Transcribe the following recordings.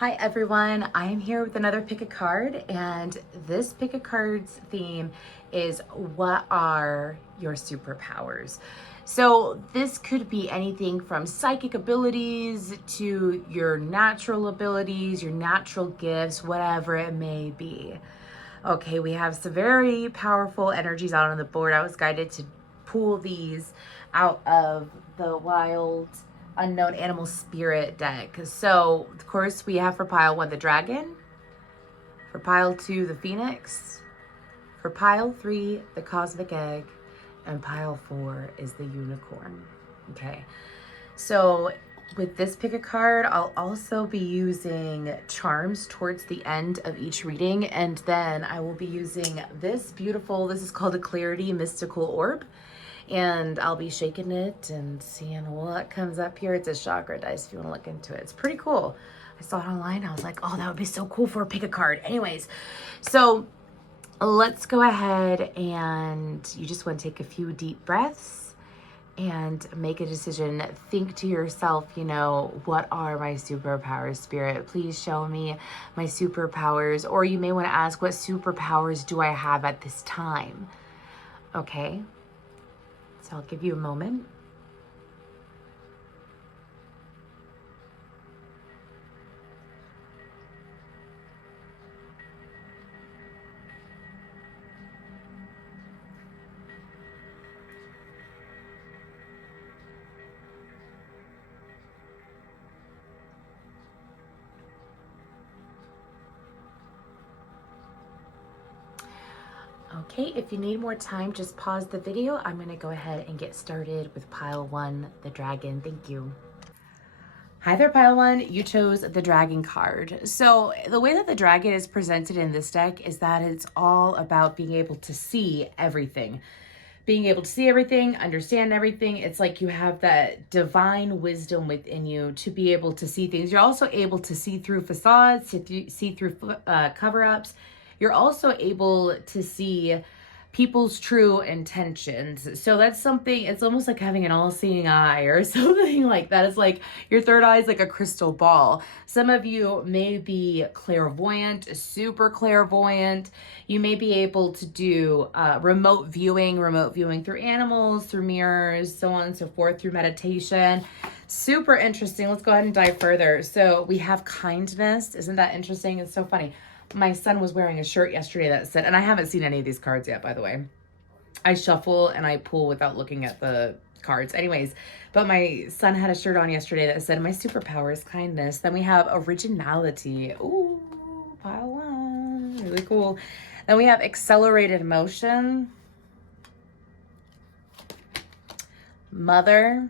Hi everyone, I am here with another pick a card, and this pick a cards theme is what are your superpowers? So this could be anything from psychic abilities to your natural abilities, your natural gifts, whatever it may be. Okay, we have some very powerful energies out on the board. I was guided to pull these out of the Wild Unknown Animal Spirit deck. So, of course, we have for pile 1 the dragon, for pile 2 the phoenix, for pile 3 the cosmic egg, and pile 4 is the unicorn. Okay, so with this pick a card, I'll also be using charms towards the end of each reading, and then I will be using this is called a Clarity Mystical Orb, and I'll be shaking it and seeing what comes up here. It's a chakra dice if you want to look into it. It's pretty cool. I saw it online. I was like, oh, that would be so cool for a pick a card. Anyways, so let's go ahead, and you just want to take a few deep breaths and make a decision. Think to yourself, what are my superpowers, Spirit? Please show me my superpowers. Or you may want to ask, what superpowers do I have at this time? Okay, so I'll give you a moment. Okay, if you need more time, just pause the video. I'm going to go ahead and get started with pile 1, the dragon. Thank you. Hi there, pile 1. You chose the dragon card. So the way that the dragon is presented in this deck is that it's all about being able to see everything. Being able to see everything, understand everything. It's like you have that divine wisdom within you to be able to see things. You're also able to see through facades, see through cover-ups. You're also able to see people's true intentions. So that's something, it's almost like having an all-seeing eye or something like that. It's like your third eye is like a crystal ball. Some of you may be clairvoyant, super clairvoyant. You may be able to do remote viewing through animals, through mirrors, so on and so forth, through meditation. Super interesting. Let's go ahead and dive further. So we have kindness. Isn't that interesting? It's so funny. My son was wearing a shirt yesterday that said, and I haven't seen any of these cards yet, by the way. I shuffle and I pull without looking at the cards. Anyways, but my son had a shirt on yesterday that said, my superpower is kindness. Then we have originality. Ooh, pile 1. Really cool. Then we have accelerated motion. Mother.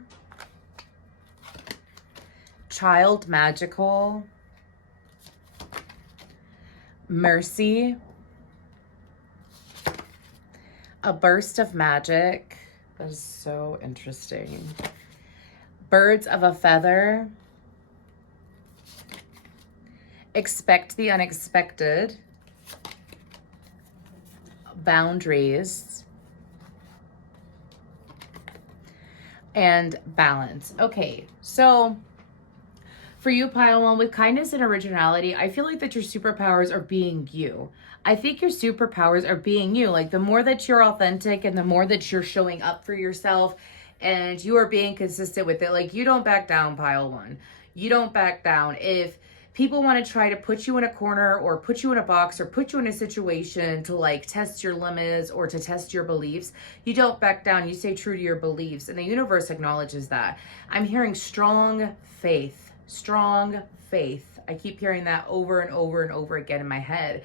Child magical. Mercy, a burst of magic. That is so interesting. Birds of a feather, expect the unexpected, boundaries, and balance. Okay, so for you, pile 1, with kindness and originality, I feel like that your superpowers are being you. I think your superpowers are being you. Like, the more that you're authentic and the more that you're showing up for yourself and you are being consistent with it, like, you don't back down, pile 1. You don't back down. If people want to try to put you in a corner or put you in a box or put you in a situation to, like, test your limits or to test your beliefs, you don't back down. You stay true to your beliefs, and the universe acknowledges that. I'm hearing strong faith. Strong faith. I keep hearing that over and over and over again in my head.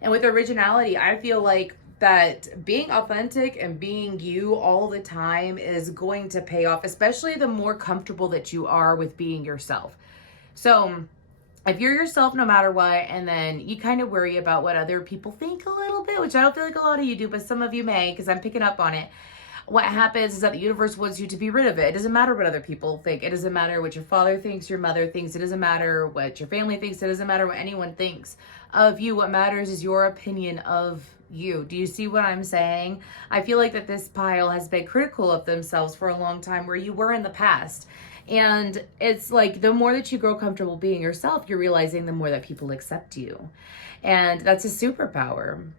And with originality, I feel like that being authentic and being you all the time is going to pay off, especially the more comfortable that you are with being yourself. So if you're yourself no matter what, and then you kind of worry about what other people think a little bit, which I don't feel like a lot of you do, but some of you may, because I'm picking up on it. What happens is that the universe wants you to be rid of it. It doesn't matter what other people think. It doesn't matter what your father thinks, your mother thinks. It doesn't matter what your family thinks. It doesn't matter what anyone thinks of you. What matters is your opinion of you. Do you see what I'm saying? I feel like that this pile has been critical of themselves for a long time, where you were in the past. And it's like the more that you grow comfortable being yourself, you're realizing the more that people accept you. And that's a superpower.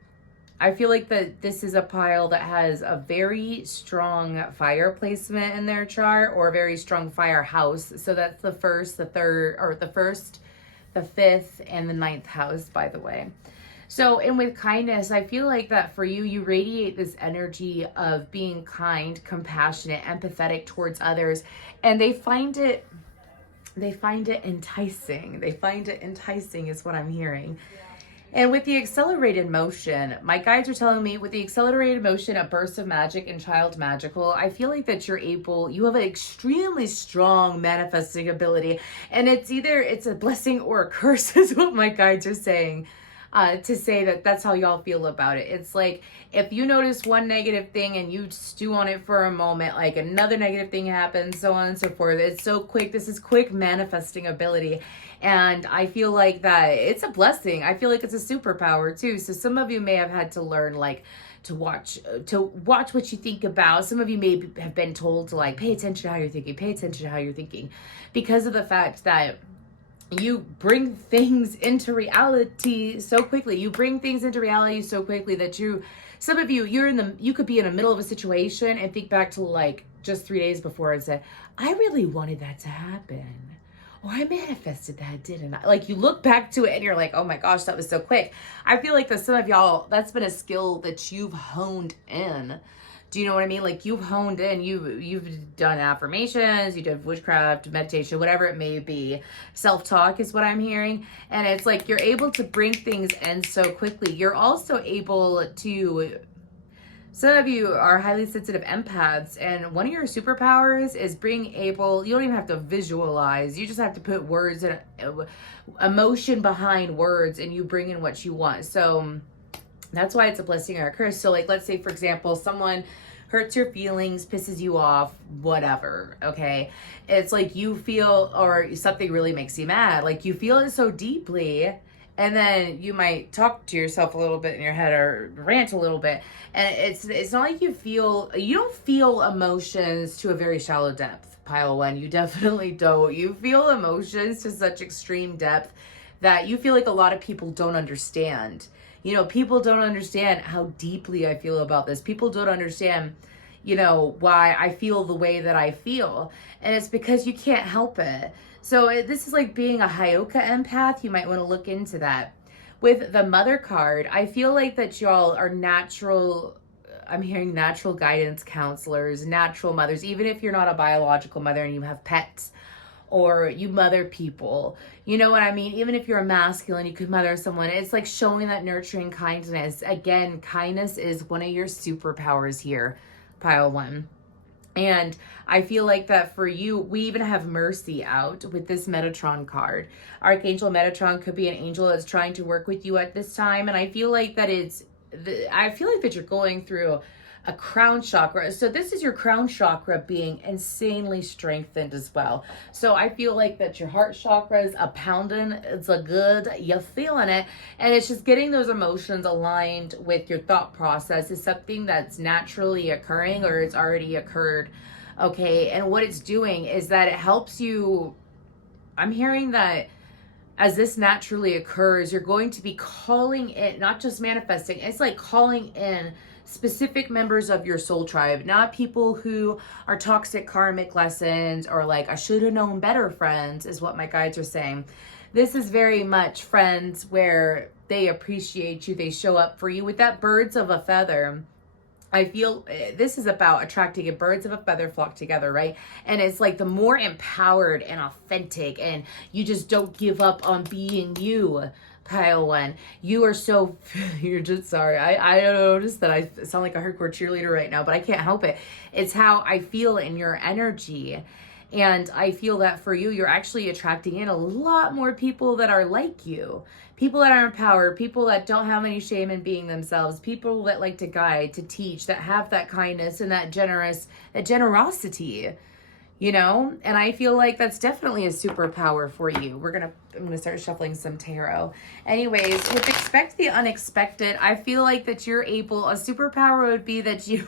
I feel like that this is a pile that has a very strong fire placement in their chart, or a very strong fire house. So that's the first, the third, or the first, the fifth, and the ninth house, by the way. So, and with kindness, I feel like that for you, you radiate this energy of being kind, compassionate, empathetic towards others, and they find it enticing. They find it enticing is what I'm hearing. And with the accelerated motion, my guides are telling me with the accelerated motion, a burst of magic and child magical, I feel like that you have an extremely strong manifesting ability. And it's a blessing or a curse is what my guides are saying. To say that that's how y'all feel about it. It's like if you notice one negative thing and you stew on it for a moment, like another negative thing happens, so on and so forth. It's so quick. This is quick manifesting ability. And I feel like that it's a blessing. I feel like it's a superpower too. So some of you may have had to learn like to watch what you think about. Some of you may have been told to like pay attention to how you're thinking, pay attention to how you're thinking, because of the fact that you bring things into reality so quickly. You bring things into reality so quickly that some of you, you could be in the middle of a situation and think back to like just 3 days before and say, I really wanted that to happen. Or I manifested that, didn't I? Like you look back to it and you're like, oh my gosh, that was so quick. I feel like that some of y'all, that's been a skill that you've honed in. Do you know what I mean? Like you've honed in, you've done affirmations, you did witchcraft, meditation, whatever it may be. Self-talk is what I'm hearing. And it's like you're able to bring things in so quickly. You're also able to, some of you are highly sensitive empaths, and one of your superpowers is you don't even have to visualize. You just have to put words and emotion behind words, and you bring in what you want. So that's why it's a blessing or a curse. So like, let's say for example, someone hurts your feelings, pisses you off, whatever, okay? It's like you feel, or something really makes you mad. Like you feel it so deeply, and then you might talk to yourself a little bit in your head or rant a little bit. And it's not like you don't feel emotions to a very shallow depth, pile one. You definitely don't. You feel emotions to such extreme depth that you feel like a lot of people don't understand. You know, people don't understand how deeply I feel about this. People don't understand, you know, why I feel the way that I feel. And it's because you can't help it. So this is like being a Hyoka empath. You might want to look into that. With the mother card, I feel like that y'all are I'm hearing natural guidance counselors, natural mothers, even if you're not a biological mother and you have pets, or you mother people, you know what I mean? Even if you're a masculine, you could mother someone. It's like showing that nurturing kindness. Again, kindness is one of your superpowers here, pile one. And I feel like that for you, we even have mercy out with this Metatron card. Archangel Metatron could be an angel that's trying to work with you at this time. And I feel like that you're going through a crown chakra. So this is your crown chakra being insanely strengthened as well. So I feel like that your heart chakra is a pounding. It's a good, you're feeling it. And it's just getting those emotions aligned with your thought process is something that's naturally occurring, or it's already occurred. Okay. And what it's doing is that it helps you. I'm hearing that as this naturally occurs, you're going to be calling it, not just manifesting. It's like calling in specific members of your soul tribe, not people who are toxic karmic lessons or like I should have known better friends is what my guides are saying. This is very much friends where they appreciate you, they show up for you with that birds of a feather. I feel this is about attracting birds of a feather flock together, right? And it's like the more empowered and authentic, and you just don't give up on being you, pile one. You are so, you're just sorry. I noticed that I sound like a hardcore cheerleader right now, but I can't help it. It's how I feel in your energy. And I feel that for you, you're actually attracting in a lot more people that are like you. People that are empowered, people that don't have any shame in being themselves, people that like to guide, to teach, that have that kindness and that generosity, you know? And I feel like that's definitely a superpower for you. We're going to I'm going to start shuffling some tarot. Anyways, with expect the unexpected, I feel like that you're able, a superpower would be that you,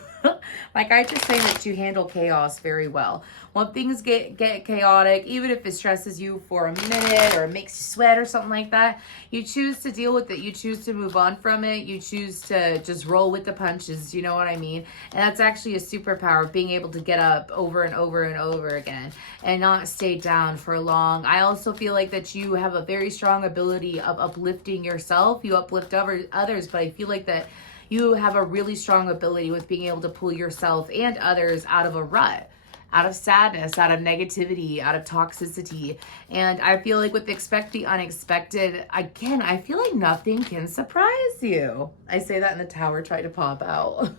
like I just saying that you handle chaos very well. When things get chaotic, even if it stresses you for a minute or makes you sweat or something like that, you choose to deal with it. You choose to move on from it. You choose to just roll with the punches. You know what I mean? And that's actually a superpower, being able to get up over and over and over again and not stay down for long. I also feel like that you have a very strong ability of uplifting yourself. You uplift others, but I feel like that you have a really strong ability with being able to pull yourself and others out of a rut, out of sadness, out of negativity, out of toxicity. And I feel like with expect the unexpected, again, I feel like nothing can surprise you. I say that and the tower tried to pop out.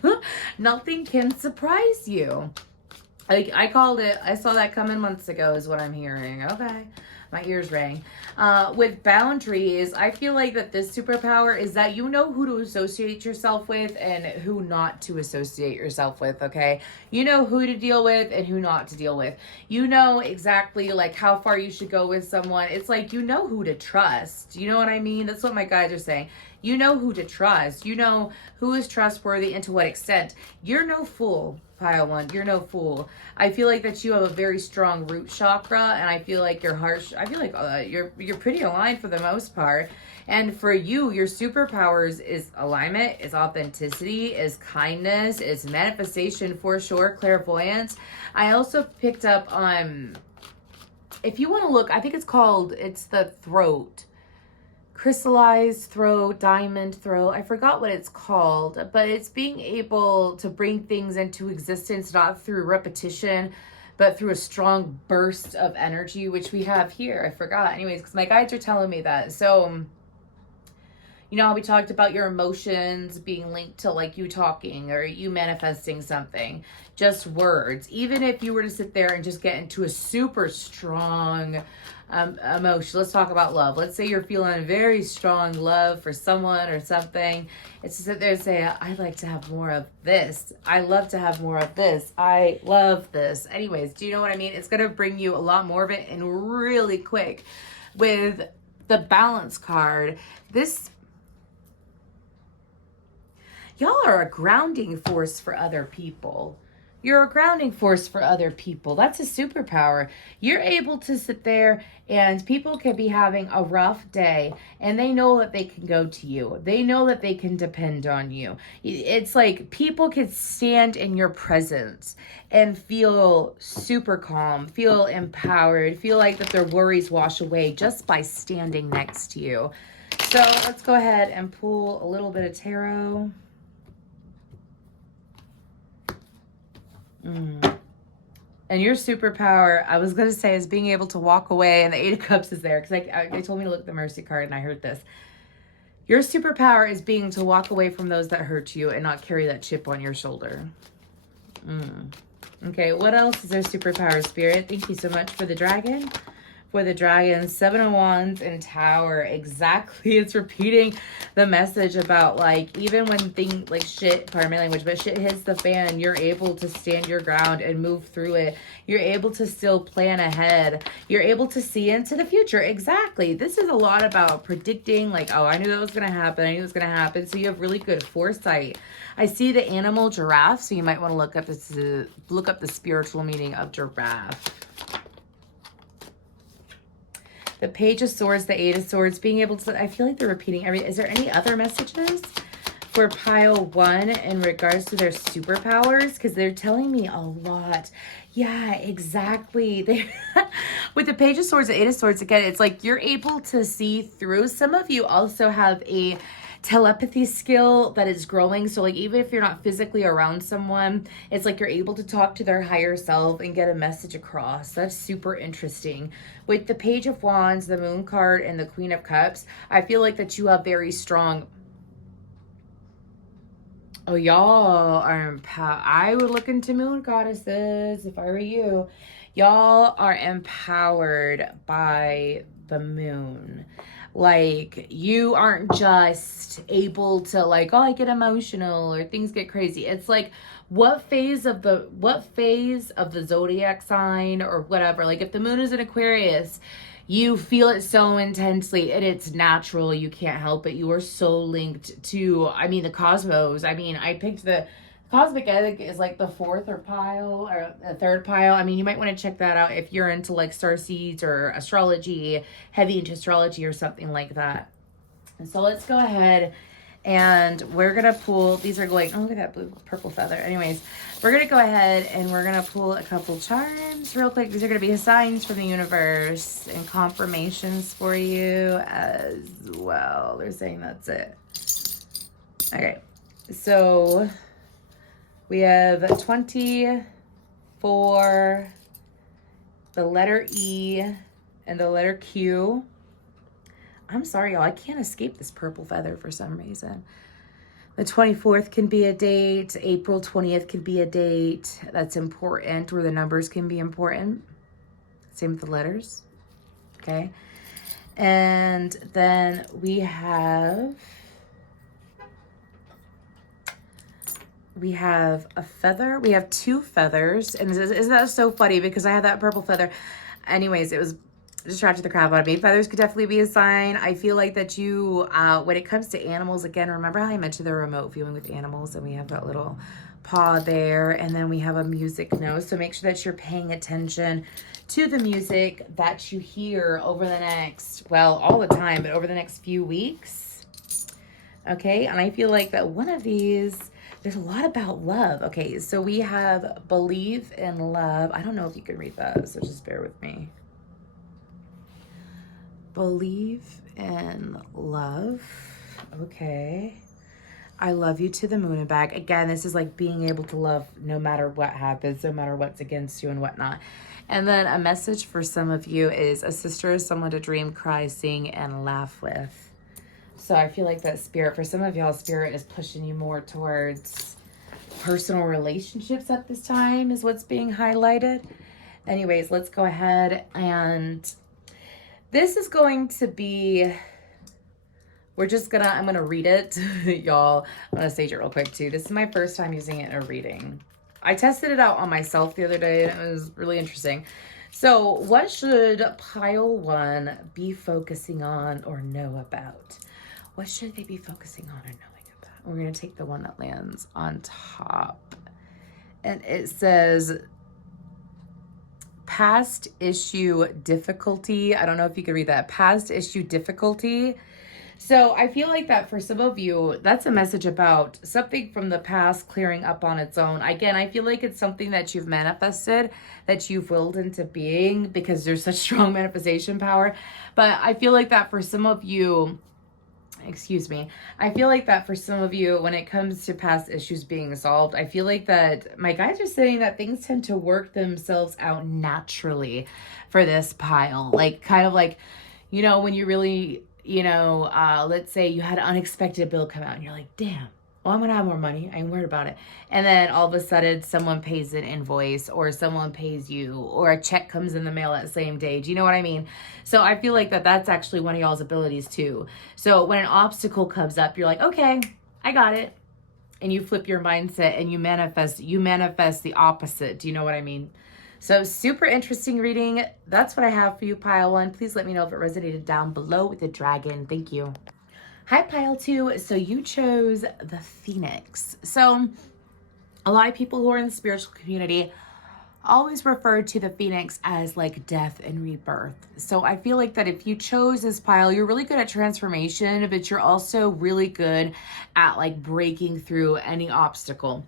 Nothing can surprise you. I called it. I saw that coming months ago is what I'm hearing. Okay. My ears rang. With boundaries, I feel like that this superpower is that you know who to associate yourself with and who not to associate yourself with, okay? You know who to deal with and who not to deal with. You know exactly like how far you should go with someone. It's like you know who to trust. You know what I mean? That's what my guides are saying. You know who to trust. You know who is trustworthy and to what extent. You're no fool, Pile 1. You're no fool. I feel like that you have a very strong root chakra, and I feel like your heart, I feel like you're pretty aligned for the most part. And for you, your superpowers is alignment, is authenticity, is kindness, is manifestation for sure, clairvoyance. I also picked up on, if you want to look, I think it's the throat. Crystallized throat, diamond throat. I forgot what it's called, but it's being able to bring things into existence, not through repetition, but through a strong burst of energy, which we have here. I forgot. Anyways, because my guides are telling me that. So, you know how we talked about your emotions being linked to like you talking or you manifesting something, just words. Even if you were to sit there and just get into a super strong emotion. Let's talk about love. Let's say you're feeling very strong love for someone or something. It's to sit there and say, I'd like to have more of this. I love to have more of this. I love this. Anyways, do you know what I mean? It's going to bring you a lot more of it and really quick. With the balance card, y'all are a grounding force for other people. You're a grounding force for other people. That's a superpower. You're able to sit there and people could be having a rough day and they know that they can go to you. They know that they can depend on you. It's like people can stand in your presence and feel super calm, feel empowered, feel like that their worries wash away just by standing next to you. So let's go ahead and pull a little bit of tarot. And your superpower, I was going to say, is being able to walk away, and the Eight of Cups is there because they told me to look at the Mercy card and I heard this. Your superpower is being to walk away from those that hurt you and not carry that chip on your shoulder. Okay, what else is their superpower, Spirit? Thank you so much for the dragon. For the dragon, 7 of Wands and Tower. Exactly. It's repeating the message about like, even when things like shit, pardon my language, but shit hits the fan, you're able to stand your ground and move through it. You're able to still plan ahead. You're able to see into the future. Exactly. This is a lot about predicting like, oh, I knew that was going to happen. I knew it was going to happen. So you have really good foresight. I see the animal giraffe. So you might want to look up the spiritual meaning of giraffe. The Page of Swords, the Eight of Swords, being able to, I feel like they're repeating everything. Is there any other messages for Pile 1 in regards to their superpowers? Because they're telling me a lot. Yeah, exactly. With the Page of Swords, the Eight of Swords, again, it's like you're able to see through. Some of you also have a telepathy skill that is growing. So like even if you're not physically around someone, it's like you're able to talk to their higher self and get a message across. That's super interesting. With the Page of Wands, the Moon card, and the Queen of Cups, I feel like that you have very strong, oh, y'all are empowered. I would look into moon goddesses if I were you. Y'all are empowered by the moon. Like, you aren't just able to like, oh, I get emotional or things get crazy. It's like, what phase of the zodiac sign or whatever, like if the moon is in Aquarius, You feel it so intensely and it's natural. You can't help it. You are so linked to, I mean, the cosmos. I mean, I picked the cosmic ethic is like the fourth or pile or the third pile. I mean, you might want to check that out if you're into like star seeds or astrology, heavy into astrology or something like that. And so let's go ahead and we're going to pull, these are going, oh, look at that blue, purple feather. Anyways, we're going to go ahead and we're going to pull a couple charms real quick. These are going to be signs from the universe and confirmations for you as well. They're saying that's it. Okay. So we have 24, the letter E, and the letter Q. I'm sorry, y'all. I can't escape this purple feather for some reason. The 24th can be a date. April 20th can be a date. That's important, where the numbers can be important. Same with the letters. Okay. And then we have a feather. We have two feathers. And isn't that so funny? Because I had that purple feather. Anyways, it was distracted the crap out of me. Feathers could definitely be a sign. I feel like that you, when it comes to animals, again, remember how I mentioned the remote viewing with animals, and we have that little paw there, and then we have a music note. So make sure that you're paying attention to the music that you hear over the next, well, all the time, but over the next few weeks. Okay, and I feel like that one of these, there's a lot about love. Okay, so we have believe in love. I don't know if you can read that, so just bear with me. Believe in love. Okay. I love you to the moon and back. Again, this is like being able to love no matter what happens, no matter what's against you and whatnot. And then a message for some of you is a sister is someone to dream, cry, sing, and laugh with. So I feel like that spirit, for some of y'all, spirit is pushing you more towards personal relationships at this time is what's being highlighted. Anyways, let's go ahead and this is going to be, I'm going to read it. Y'all, I'm going to stage it real quick too. This is my first time using it in a reading. I tested it out on myself the other day and it was really interesting. So what should pile one be focusing on or know about? What should they be focusing on or knowing about? We're going to take the one that lands on top. And it says, past issue difficulty. I don't know if you could read that. Past issue difficulty. So I feel like that for some of you, that's a message about something from the past clearing up on its own. Again, I feel like it's something that you've manifested, that you've willed into being because there's such strong manifestation power. But I feel like that for some of you, I feel like that for some of you, when it comes to past issues being solved, I feel like that my guides are saying that things tend to work themselves out naturally for this pile. Like, kind of like, you know, when you really, let's say you had an unexpected bill come out and you're like, damn, well, I'm going to have more money. I ain't worried about it. And then all of a sudden someone pays an invoice or someone pays you or a check comes in the mail that same day. Do you know what I mean? So I feel like that's actually one of y'all's abilities too. So when an obstacle comes up, you're like, okay, I got it. And you flip your mindset and you manifest the opposite. Do you know what I mean? So super interesting reading. That's what I have for you, pile one. Please let me know if it resonated down below with the dragon. Thank you. Hi, pile two. So you chose the Phoenix. So a lot of people who are in the spiritual community always refer to the Phoenix as like death and rebirth. So I feel like that if you chose this pile, you're really good at transformation, but you're also really good at like breaking through any obstacle.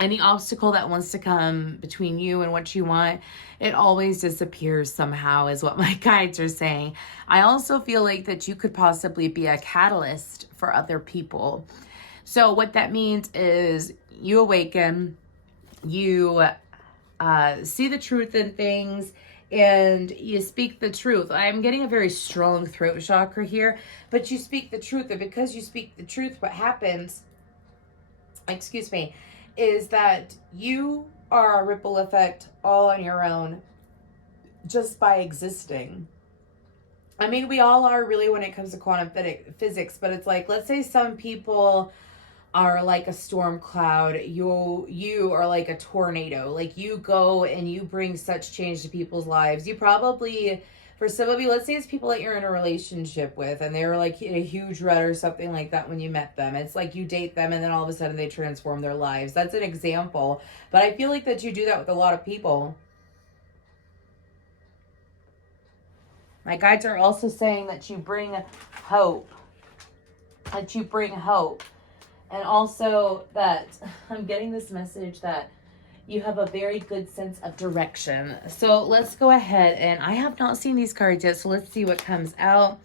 Any obstacle that wants to come between you and what you want, it always disappears somehow is what my guides are saying. I also feel like that you could possibly be a catalyst for other people. So what that means is you awaken, you see the truth in things, and you speak the truth. I'm getting a very strong throat chakra here, but you speak the truth. And because you speak the truth, what happens, is that you are a ripple effect all on your own just by existing. I mean, we all are really when it comes to quantum physics, but it's like, let's say some people are like a storm cloud. You are like a tornado. Like you go and you bring such change to people's lives. You probably For some of you, let's say it's people that you're in a relationship with and they were like in a huge rut or something like that when you met them. It's like you date them and then all of a sudden they transform their lives. That's an example. But I feel like that you do that with a lot of people. My guides are also saying that you bring hope. That you bring hope. And also that I'm getting this message that you have a very good sense of direction. So let's go ahead, and I have not seen these cards yet, so let's see what comes out.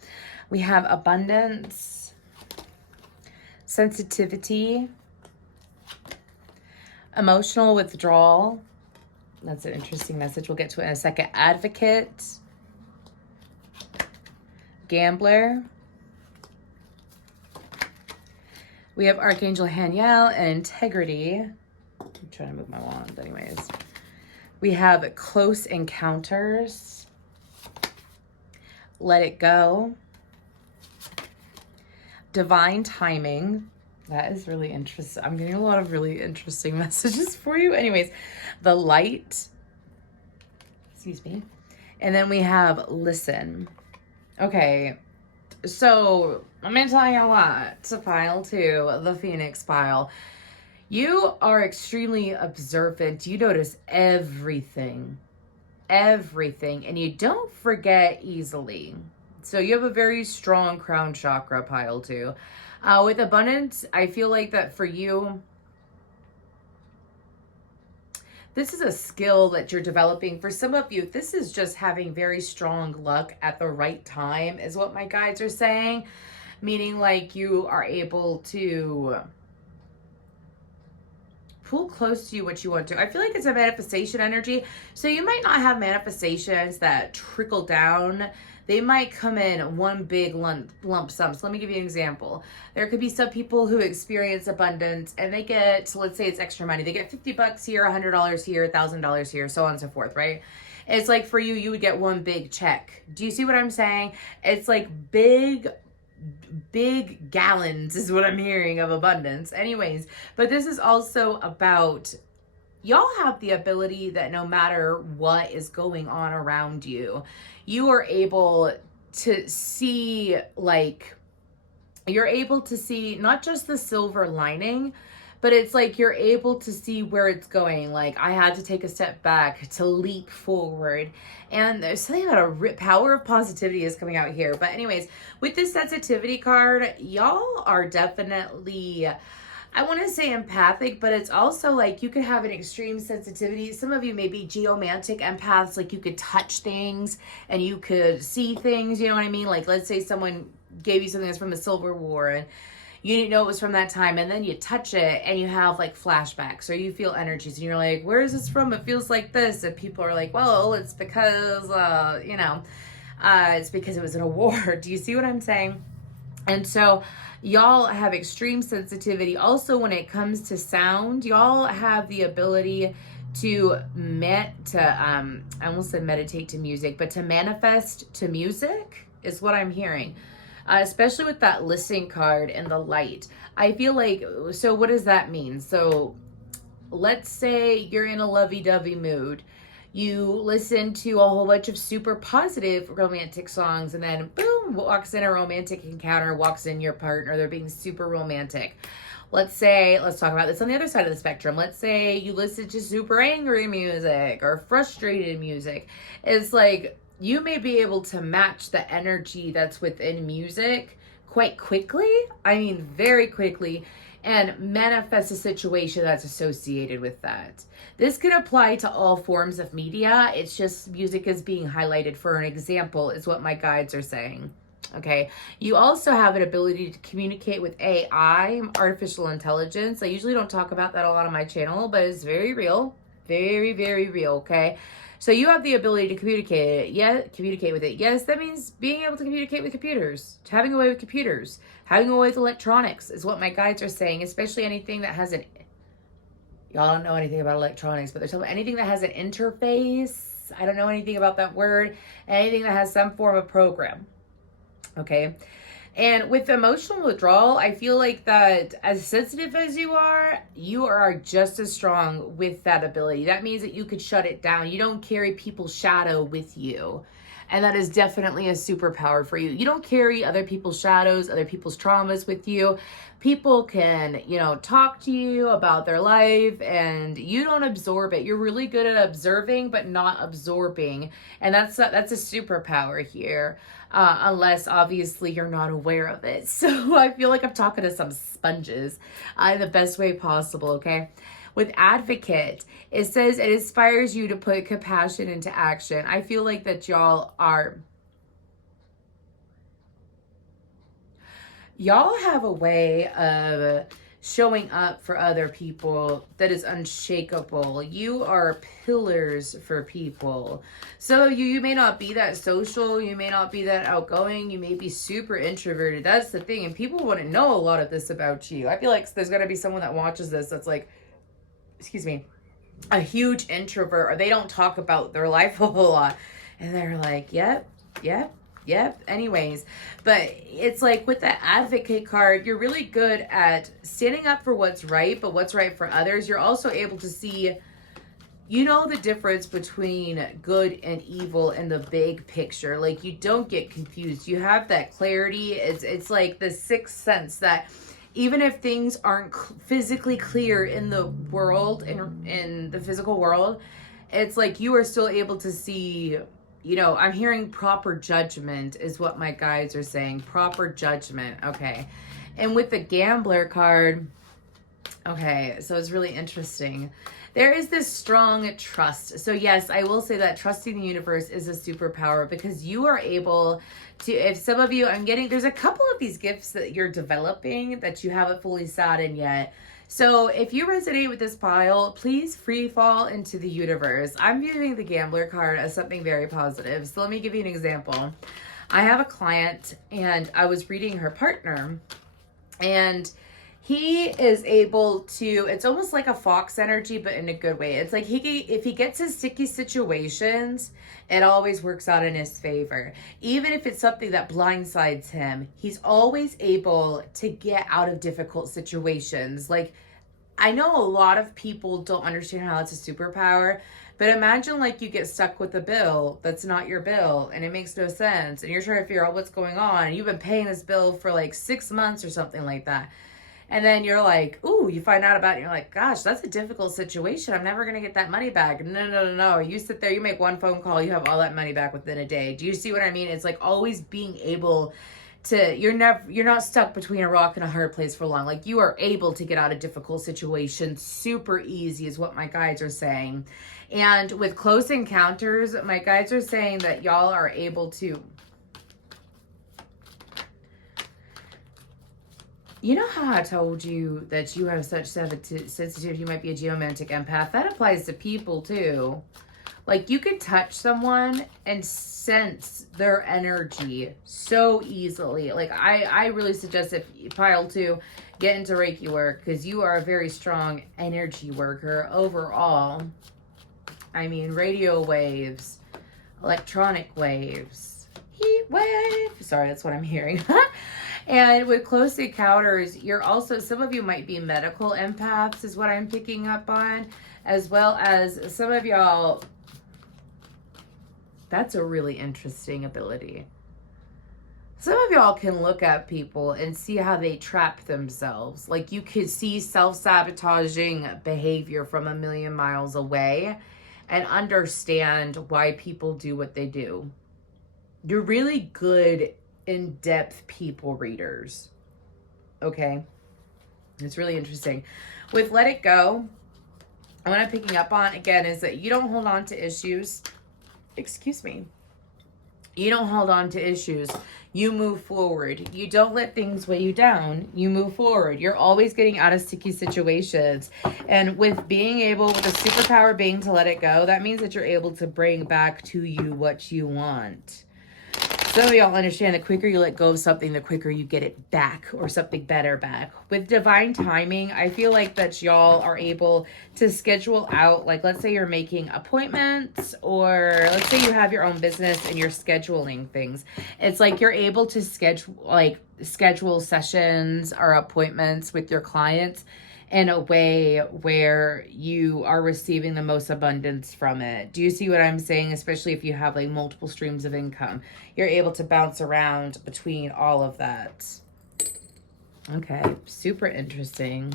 We have abundance, sensitivity, emotional withdrawal. That's an interesting message. We'll get to it in a second. Advocate, gambler. We have Archangel Haniel and integrity. I'm trying to move my wand anyways. We have close encounters. Let it go. Divine timing. That is really interesting. I'm getting a lot of really interesting messages for you. Anyways, the light. Excuse me. And then we have listen. Okay. So I'm going to tell you a lot to pile two, the Phoenix pile. You are extremely observant. You notice everything, and you don't forget easily. So you have a very strong crown chakra pile too. With abundance, I feel like that for you, this is a skill that you're developing. For some of you, this is just having very strong luck at the right time is what my guides are saying. Meaning like you are able to pull close to you what you want to. I feel like it's a manifestation energy. So you might not have manifestations that trickle down. They might come in one big lump sum. So let me give you an example. There could be some people who experience abundance and they get, so let's say it's extra money. They get $50 here, $100 here, $1,000 here, so on and so forth, right? It's like for you, you would get one big check. Do you see what I'm saying? It's like big gallons is what I'm hearing of abundance. Anyways, but this is also about y'all have the ability that no matter what is going on around you, you are able to see, like, you're able to see not just the silver lining, but it's like you're able to see where it's going. Like, I had to take a step back to leap forward. And there's something about a power of positivity is coming out here. But anyways, with this sensitivity card, y'all are definitely, I want to say empathic, but it's also like you could have an extreme sensitivity. Some of you may be geomantic empaths, like you could touch things and you could see things, you know what I mean? Like, let's say someone gave you something that's from the Civil War and you didn't know it was from that time, and then you touch it and you have like flashbacks or you feel energies and you're like, where is this from? It feels like this. And people are like, well, it's because, it's because it was in a war. Do you see what I'm saying? And so y'all have extreme sensitivity. Also, when it comes to sound, y'all have the ability to I almost said meditate to music, but to manifest to music is what I'm hearing. Especially with that listening card and the light. I feel like, so what does that mean? So let's say you're in a lovey-dovey mood. You listen to a whole bunch of super positive romantic songs and then boom, walks in a romantic encounter, walks in your partner. They're being super romantic. Let's talk about this on the other side of the spectrum. Let's say you listen to super angry music or frustrated music. It's like, you may be able to match the energy that's within music quite quickly. I mean, very quickly, and manifest a situation that's associated with that. This could apply to all forms of media. It's just music is being highlighted for an example is what my guides are saying. Okay. You also have an ability to communicate with AI, artificial intelligence. I usually don't talk about that a lot on my channel, but it's very real. Very, very real. Okay. So you have the ability to communicate with it. Yes, that means being able to communicate with computers, having a way with computers, having a way with electronics is what my guides are saying, especially anything that has y'all don't know anything about electronics, but there's anything that has an interface. I don't know anything about that word. Anything that has some form of program. Okay. And with emotional withdrawal, I feel like that as sensitive as you are just as strong with that ability. That means that you could shut it down. You don't carry people's shadow with you. And that is definitely a superpower for you. You don't carry other people's shadows, other people's traumas with you. People can, talk to you about their life and you don't absorb it. You're really good at observing, but not absorbing. And that's a superpower here. Unless obviously you're not aware of it. So I feel like I'm talking to some sponges in the best way possible, okay? With advocate, it says it inspires you to put compassion into action. I feel like that y'all have a way of showing up for other people that is unshakable. You are pillars for people. So you may not be that social, you may not be that outgoing, you may be super introverted. That's the thing. And people wouldn't know a lot of this about you. I feel like there's going to be someone that watches this that's like, excuse me, a huge introvert, or they don't talk about their life a whole lot. And they're like, yep. Anyways, but it's like with the advocate card, you're really good at standing up for what's right, but what's right for others. You're also able to see, the difference between good and evil in the big picture. Like, you don't get confused. You have that clarity. It's like the sixth sense that even if things aren't physically clear in the world, in the physical world, it's like you are still able to see. I'm hearing proper judgment is what my guides are saying. Proper judgment. Okay. And with the gambler card, okay, so it's really interesting. There is this strong trust. So yes, I will say that trusting the universe is a superpower because you are able to, if some of you, there's a couple of these gifts that you're developing that you haven't fully sat in yet. So if you resonate with this pile, please free fall into the universe. I'm viewing the gambler card as something very positive. So let me give you an example. I have a client and I was reading her partner, and he is able to, it's almost like a fox energy, but in a good way. It's like if he gets in sticky situations, it always works out in his favor. Even if it's something that blindsides him, he's always able to get out of difficult situations. Like, I know a lot of people don't understand how it's a superpower, but imagine like you get stuck with a bill that's not your bill and it makes no sense. And you're trying to figure out what's going on. And you've been paying this bill for like 6 months or something like that. And then you're like, ooh, you find out about it. And you're like, gosh, that's a difficult situation. I'm never going to get that money back. No. You sit there, you make one phone call, you have all that money back within a day. Do you see what I mean? It's like always being able to, you're not stuck between a rock and a hard place for long. Like, you are able to get out of difficult situations super easy is what my guides are saying. And with close encounters, my guides are saying that y'all are able to, you know how I told you that you have such sensitivity, you might be a geomantic empath? That applies to people too. Like, you could touch someone and sense their energy so easily. Like, I really suggest if pile 2, get into Reiki work because you are a very strong energy worker overall. I mean, radio waves, electronic waves, heat wave. Sorry, that's what I'm hearing. And with close encounters, you're also, some of you might be medical empaths is what I'm picking up on, as well as some of y'all. That's a really interesting ability. Some of y'all can look at people and see how they trap themselves. Like, you could see self-sabotaging behavior from a million miles away and understand why people do what they do. You're really good in-depth people readers. Okay? It's really interesting. With Let It Go, what I'm picking up on, again, is that you don't hold on to issues. Excuse me. You don't hold on to issues. You move forward. You don't let things weigh you down. You move forward. You're always getting out of sticky situations. And with being able, with a superpower being to let it go, that means that you're able to bring back to you what you want. Some of y'all understand the quicker you let go of something, the quicker you get it back or something better back. With divine timing, I feel like that y'all are able to schedule out, like, let's say you're making appointments, or let's say you have your own business and you're scheduling things. It's like you're able to schedule sessions or appointments with your clients in a way where you are receiving the most abundance from it. Do you see what I'm saying? Especially if you have like multiple streams of income, you're able to bounce around between all of that. Okay, super interesting.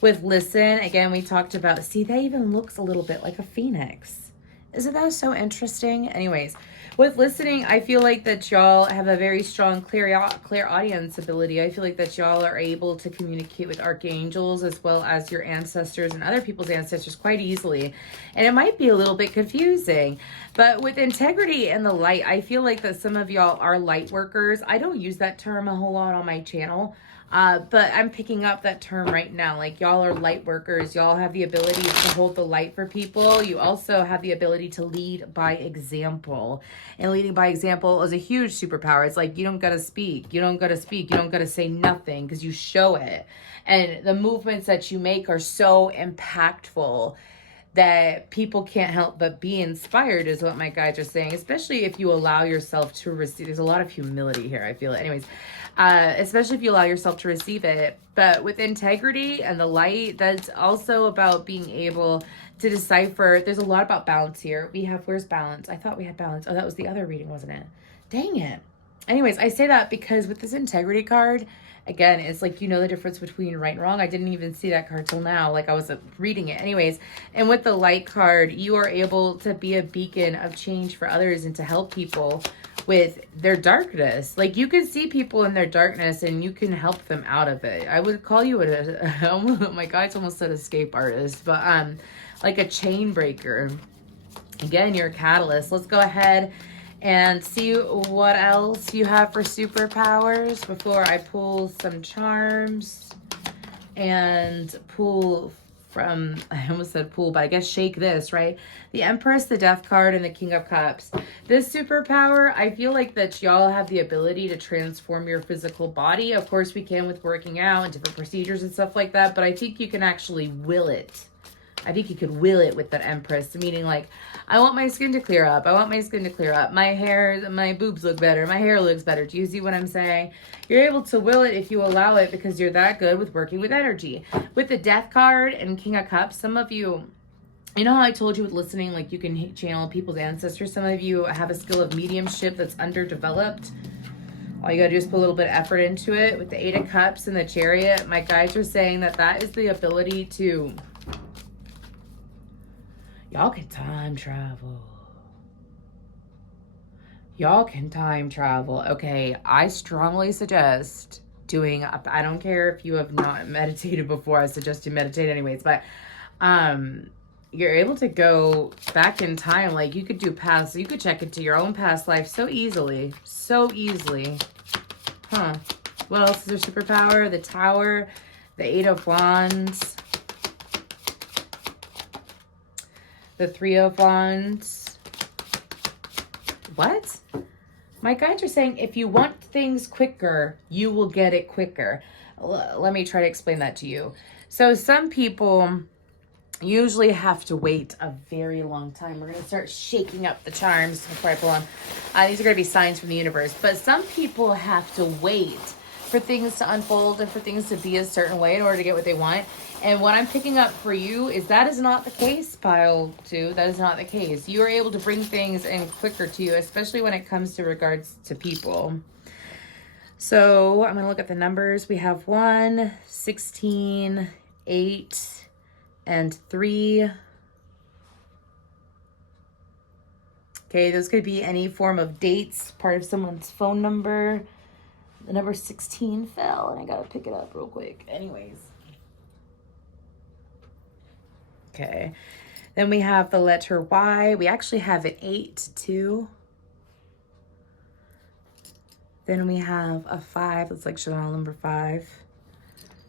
With listen, again, we talked about, see, that even looks a little bit like a phoenix. Isn't that so interesting? Anyways, with listening, I feel like that y'all have a very strong clairaudience ability. I feel like that y'all are able to communicate with archangels as well as your ancestors and other people's ancestors quite easily. And it might be a little bit confusing, but with integrity and the light, I feel like that some of y'all are light workers. I don't use that term a whole lot on my channel. But I'm picking up that term right now. Like, y'all are light workers. Y'all have the ability to hold the light for people. You also have the ability to lead by example. And leading by example is a huge superpower. It's like, you don't got to speak. You don't got to speak. You don't got to say nothing because you show it. And the movements that you make are so impactful that people can't help but be inspired, is what my guides are saying, especially if you allow yourself to receive. There's a lot of humility here, I feel it. Anyways, especially if you allow yourself to receive it. But with integrity and the light, that's also about being able to decipher. There's a lot about balance here. We have, where's balance? I thought we had balance. Oh, that was the other reading, wasn't it? Dang it. Anyways, I say that because with this integrity card, again, it's like, you know, the difference between right and wrong. I didn't even see that card till now. Like, I was reading it. Anyways, and with the light card, you are able to be a beacon of change for others and to help people with their darkness. Like, you can see people in their darkness and you can help them out of it. I would call you my guides almost said escape artist, but like a chain breaker. Again, you're a catalyst. Let's go ahead and see what else you have for superpowers before I pull some charms and pull from, I almost said pull, but I guess shake this, right? The Empress, the Death card, and the King of Cups. This superpower, I feel like that y'all have the ability to transform your physical body. Of course, we can with working out and different procedures and stuff like that, but I think you can actually will it. I think you could will it with that Empress, meaning like, I want my skin to clear up. I want my skin to clear up. My hair, my boobs look better. My hair looks better. Do you see what I'm saying? You're able to will it if you allow it because you're that good with working with energy. With the Death card and King of Cups, some of you, you know how I told you with listening, like you can channel people's ancestors. Some of you have a skill of mediumship that's underdeveloped. All you gotta do is put a little bit of effort into it. With the Eight of Cups and the Chariot, my guides are saying that that is the ability to, y'all can time travel. Y'all can time travel. Okay, I strongly suggest doing, I don't care if you have not meditated before, I suggest you meditate anyways, but you're able to go back in time. Like, you could do past, you could check into your own past life so easily. So easily. Huh. What else is their superpower? The Tower, the Eight of Wands, the Three of Wands. What? My guides are saying if you want things quicker, you will get it quicker. Let me try to explain that to you. So some people usually have to wait a very long time. We're going to start shaking up the charms before I pull on. These are going to be signs from the universe. But some people have to wait for things to unfold and for things to be a certain way in order to get what they want. And what I'm picking up for you is that is not the case, pile 2. That is not the case. You are able to bring things in quicker to you, especially when it comes to regards to people. So I'm going to look at the numbers. We have 1, 16, 8, and 3. Okay, those could be any form of dates, part of someone's phone number. The number 16 fell, and I got to pick it up real quick. Anyways. Okay, then we have the letter Y. We actually have an 8 too. Then we have a 5. Looks like Chanel number 5.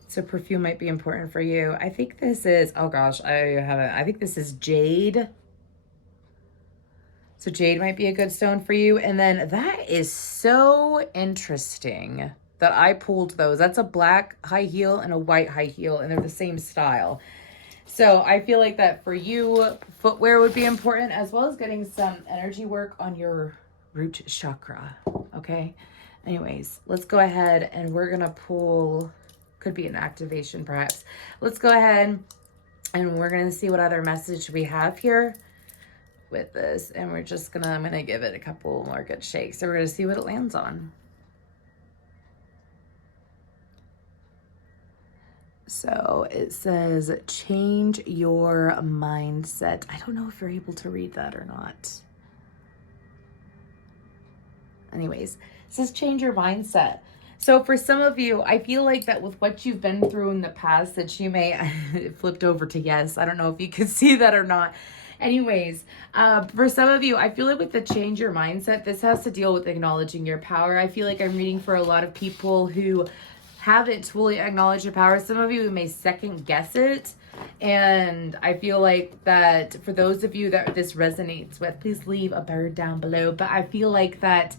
So perfume might be important for you. I think this is, oh gosh, I think this is jade. So jade might be a good stone for you. And then that is so interesting that I pulled those. That's a black high heel and a white high heel, and they're the same style. So I feel like that for you, footwear would be important, as well as getting some energy work on your root chakra, okay? Anyways, let's go ahead and we're going to pull, could be an activation perhaps. Let's go ahead and we're going to see what other message we have here with this. And I'm going to give it a couple more good shakes. So we're going to see what it lands on. So it says, change your mindset. I don't know if you're able to read that or not. Anyways, it says change your mindset. So for some of you, I feel like that with what you've been through in the past, that you may, it flipped over to yes. I don't know if you can see that or not. Anyways, for some of you, I feel like with the change your mindset, this has to deal with acknowledging your power. I feel like I'm reading for a lot of people who haven't fully acknowledged your power. Some of you may second guess it. And I feel like that for those of you that this resonates with, please leave a bird down below. But I feel like that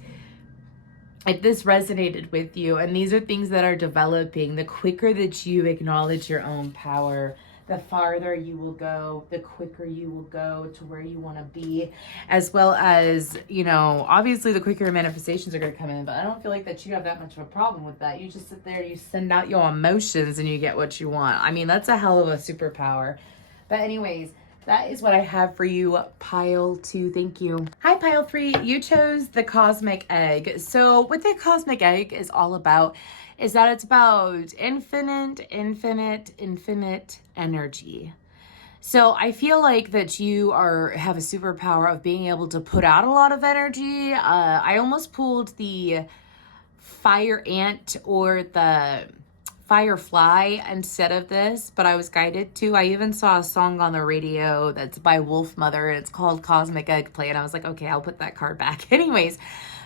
if this resonated with you, and these are things that are developing, the quicker that you acknowledge your own power, the farther you will go, the quicker you will go to where you want to be, as well as, you know, obviously the quicker your manifestations are going to come in, but I don't feel like that you have that much of a problem with that. You just sit there, you send out your emotions, and you get what you want. I mean, that's a hell of a superpower. But anyways, that is what I have for you, Pile 2. Thank you. Hi, Pile 3. You chose the Cosmic Egg. So what the Cosmic Egg is all about is that it's about infinite energy. So I feel like that you have a superpower of being able to put out a lot of energy. I almost pulled the fire ant or the firefly instead of this, but I was guided to. I even saw a song on the radio that's by Wolf Mother, and it's called Cosmic Egg Play, and I was like, okay, I'll put that card back. Anyways,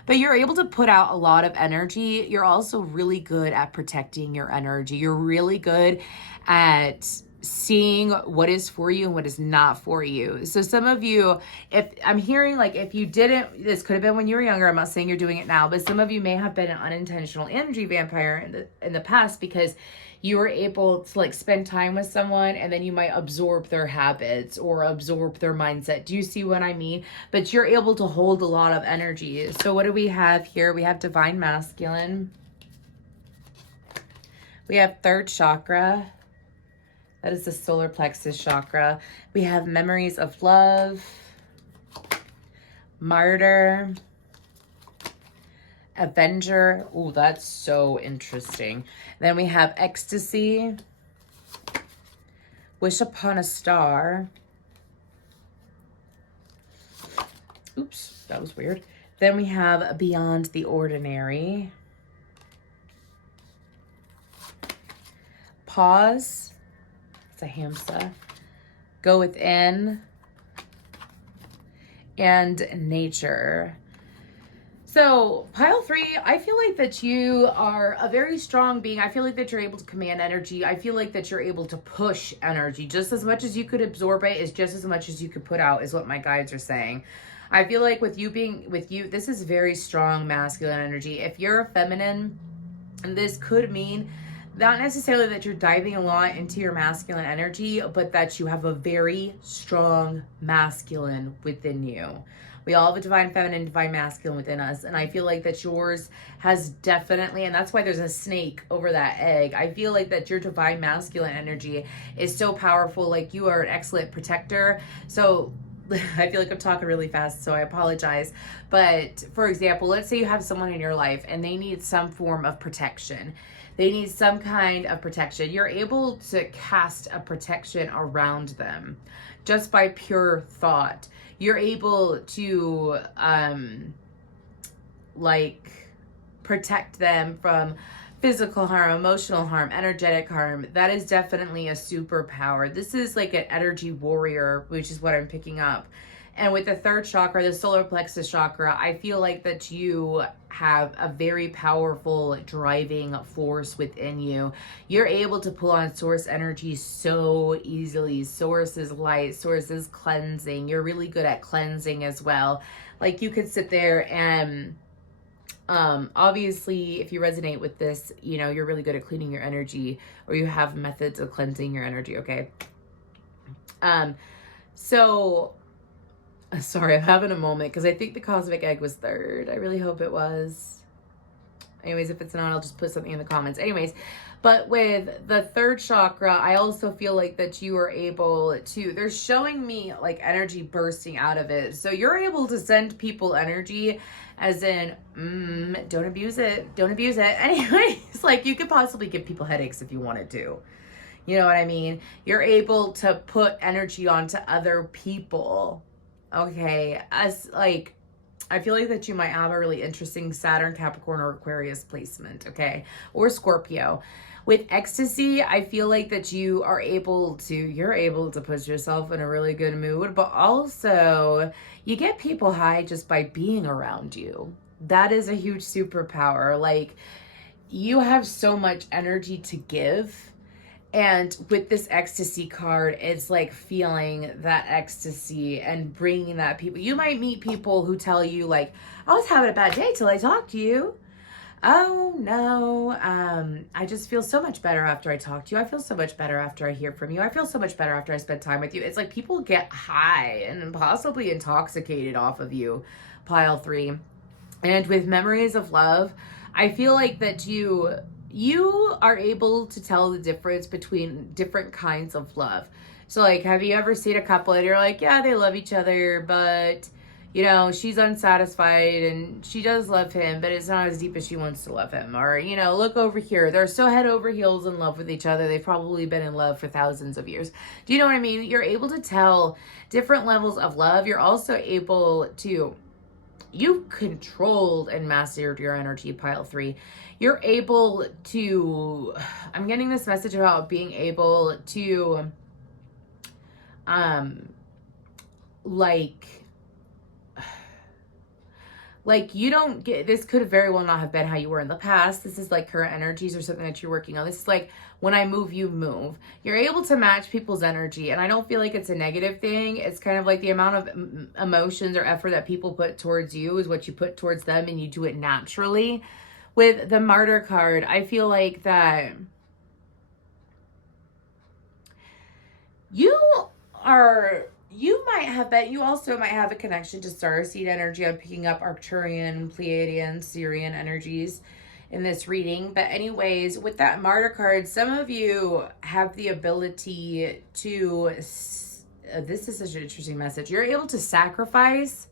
but you're able to put out a lot of energy. You're also really good at protecting your energy. You're really good at seeing what is for you and what is not for you. So some of you, if I'm hearing like if you didn't, this could have been when you were younger. I'm not saying you're doing it now, but some of you may have been an unintentional energy vampire in the past because you were able to like spend time with someone and then you might absorb their habits or absorb their mindset. Do you see what I mean? But you're able to hold a lot of energy. So what do we have here? We have Divine Masculine. We have third chakra. That is the solar plexus chakra. We have Memories of Love, Martyr, Avenger. Ooh, that's so interesting. Then we have Ecstasy, Wish Upon a Star. Oops, that was weird. Then we have Beyond the Ordinary, Pause. A hamster, Go Within, and Nature. So Pile 3, I feel like that you are a very strong being. I feel like that you're able to command energy. I feel like that you're able to push energy just as much as you could absorb it is just as much as you could put out, is what my guides are saying. I feel like with you, this is very strong masculine energy. If you're a feminine, and this could mean not necessarily that you're diving a lot into your masculine energy, but that you have a very strong masculine within you. We all have a divine feminine, divine masculine within us. And I feel like that yours has definitely, and that's why there's a snake over that egg. I feel like that your divine masculine energy is so powerful. Like you are an excellent protector. So I feel like I'm talking really fast, so I apologize. But for example, let's say you have someone in your life and they need some form of protection. They need some kind of protection. You're able to cast a protection around them just by pure thought. You're able to like protect them from physical harm, emotional harm, energetic harm. That is definitely a superpower. This is like an energy warrior, which is what I'm picking up. And with the third chakra, the solar plexus chakra, I feel like that you have a very powerful driving force within you. You're able to pull on source energy so easily. Source is light, source is cleansing. You're really good at cleansing as well. Like you could sit there and obviously if you resonate with this, you know, you're really good at cleaning your energy, or you have methods of cleansing your energy. Okay. So sorry, I'm having a moment because I think the Cosmic Egg was third. I really hope it was. Anyways, if it's not, I'll just put something in the comments. Anyways, but with the third chakra, I also feel like that you are able to, they're showing me like energy bursting out of it. So you're able to send people energy as in, don't abuse it. Don't abuse it. Anyways, like you could possibly give people headaches if you wanted to. You know what I mean? You're able to put energy onto other people. Okay. As like, I feel like that you might have a really interesting Saturn, Capricorn, or Aquarius placement. Okay. Or Scorpio. With ecstasy, I feel like that you're able to put yourself in a really good mood, but also you get people high just by being around you. That is a huge superpower. Like you have so much energy to give. And with this ecstasy card, it's like feeling that ecstasy and bringing that people. You might meet people who tell you like, I was having a bad day till I talked to you. Oh no, I just feel so much better after I talk to you. I feel so much better after I hear from you. I feel so much better after I spend time with you. It's like people get high and possibly intoxicated off of you, pile 3. And with memories of love, I feel like that you are able to tell the difference between different kinds of love. So like, have you ever seen a couple and you're like, yeah, they love each other, but you know, she's unsatisfied and she does love him, but it's not as deep as she wants to love him. Or, you know, look over here. They're so head over heels in love with each other. They've probably been in love for thousands of years. Do you know what I mean? You're able to tell different levels of love. You're also able to, you've controlled and mastered your energy, pile 3. You're able to, I'm getting this message about being able to, like you don't get, this could very well not have been how you were in the past. This is like current energies or something that you're working on. This is like when I move, you move. You're able to match people's energy. And I don't feel like it's a negative thing. It's kind of like the amount of emotions or effort that people put towards you is what you put towards them, and you do it naturally. With the Martyr card, I feel like that you also might have a connection to starseed energy. I'm picking up Arcturian, Pleiadian, Syrian energies in this reading. But anyways, with that Martyr card, some of you have the ability to, this is such an interesting message. You're able to sacrifice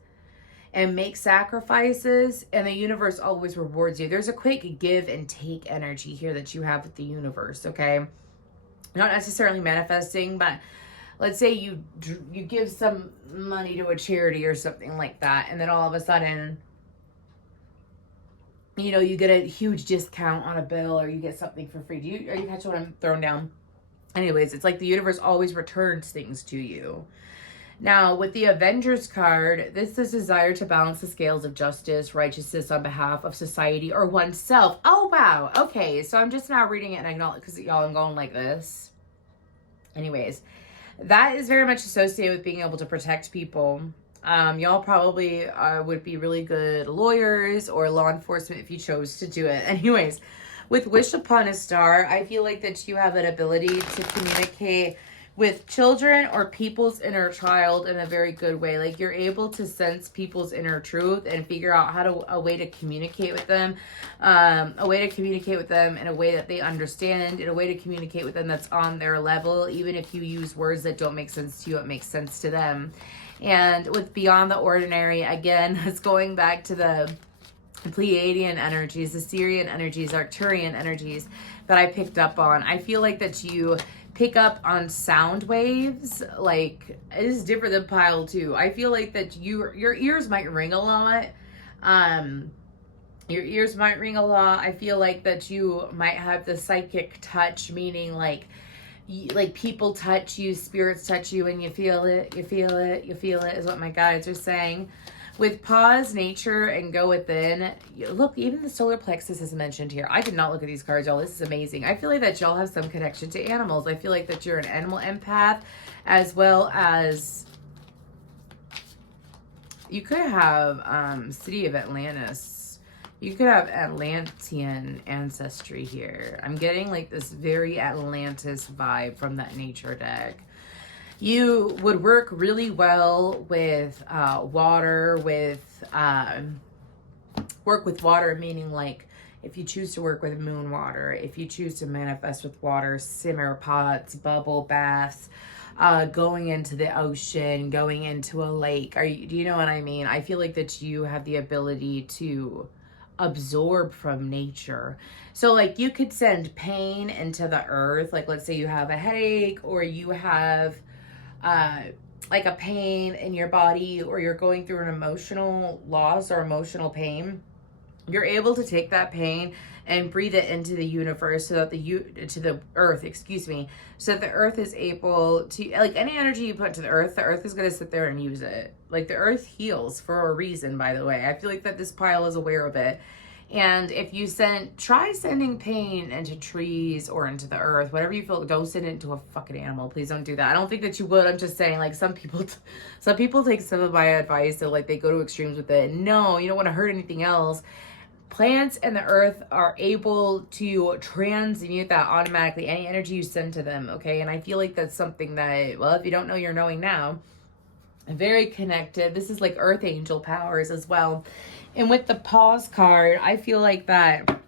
and make sacrifices, and the universe always rewards you. There's a quick give and take energy here that you have with the universe, okay? Not necessarily manifesting, but let's say you give some money to a charity or something like that, and then all of a sudden, you know, you get a huge discount on a bill, or you get something for free. Are you catch what I'm throwing down? Anyways, it's like the universe always returns things to you. Now, with the Avengers card, this is desire to balance the scales of justice, righteousness on behalf of society or oneself. Oh, wow. Okay, so I'm just now reading it and I acknowledge, because y'all, I'm going like this. Anyways, that is very much associated with being able to protect people. Y'all probably would be really good lawyers or law enforcement if you chose to do it. Anyways, with Wish Upon a Star, I feel like that you have an ability to communicate with children or people's inner child in a very good way. Like you're able to sense people's inner truth and figure out a way to communicate with them, in a way that they understand, in a way to communicate with them that's on their level. Even if you use words that don't make sense to you, it makes sense to them. And with Beyond the Ordinary, again, it's going back to the Pleiadian energies, the Syrian energies, Arcturian energies that I picked up on. I feel like that you pick up on sound waves. Like, it is different than pile 2. I feel like that your ears might ring a lot. Your ears might ring a lot. I feel like that you might have the psychic touch, meaning like people touch you, spirits touch you, and you feel it, is what my guides are saying. With Pause, Nature, and Go Within, look, even the solar plexus is mentioned here. I did not look at these cards, y'all. This is amazing. I feel like that y'all have some connection to animals. I feel like that you're an animal empath, as well as you could have City of Atlantis. You could have Atlantean ancestry here. I'm getting like this very Atlantis vibe from that nature deck. You would work really well with water, work with water, meaning like if you choose to work with moon water, if you choose to manifest with water, simmer pots, bubble baths, going into the ocean, going into a lake. Do you know what I mean? I feel like that you have the ability to absorb from nature. So like you could send pain into the earth. Like let's say you have a headache, or you have like a pain in your body, or you're going through an emotional loss or emotional pain. You're able to take that pain and breathe it into the universe, so that to the earth, excuse me, so that the earth is able to, like, any energy you put to the earth is going to sit there and use it. Like, the earth heals for a reason, by the way. I feel like that this pile is aware of it. And if you try sending pain into trees or into the earth, whatever you feel, don't send it into a fucking animal. Please don't do that. I don't think that you would. I'm just saying, like, some people take some of my advice, so like they go to extremes with it. No, you don't want to hurt anything else. Plants and the earth are able to transmute that automatically, any energy you send to them, okay? And I feel like that's something that, well, if you don't know, you're knowing now. Very connected. This is like earth angel powers as well. And with the pause card, I feel like that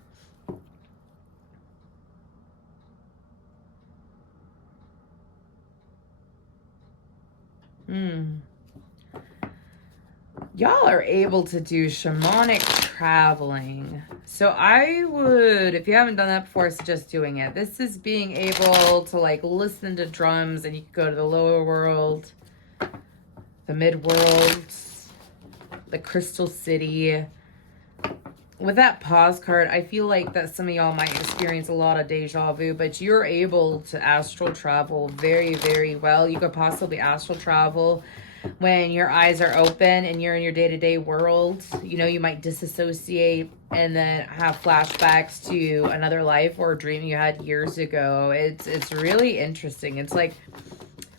y'all are able to do shamanic traveling. So I would, if you haven't done that before, suggest doing it. This is being able to like listen to drums, and you can go to the lower world, the mid world, the crystal city. With that pause card, I feel like that some of y'all might experience a lot of deja vu, but you're able to astral travel very, very well. You could possibly astral travel when your eyes are open and you're in your day-to-day world. You know, you might disassociate and then have flashbacks to another life or a dream you had years ago. It's really interesting. It's like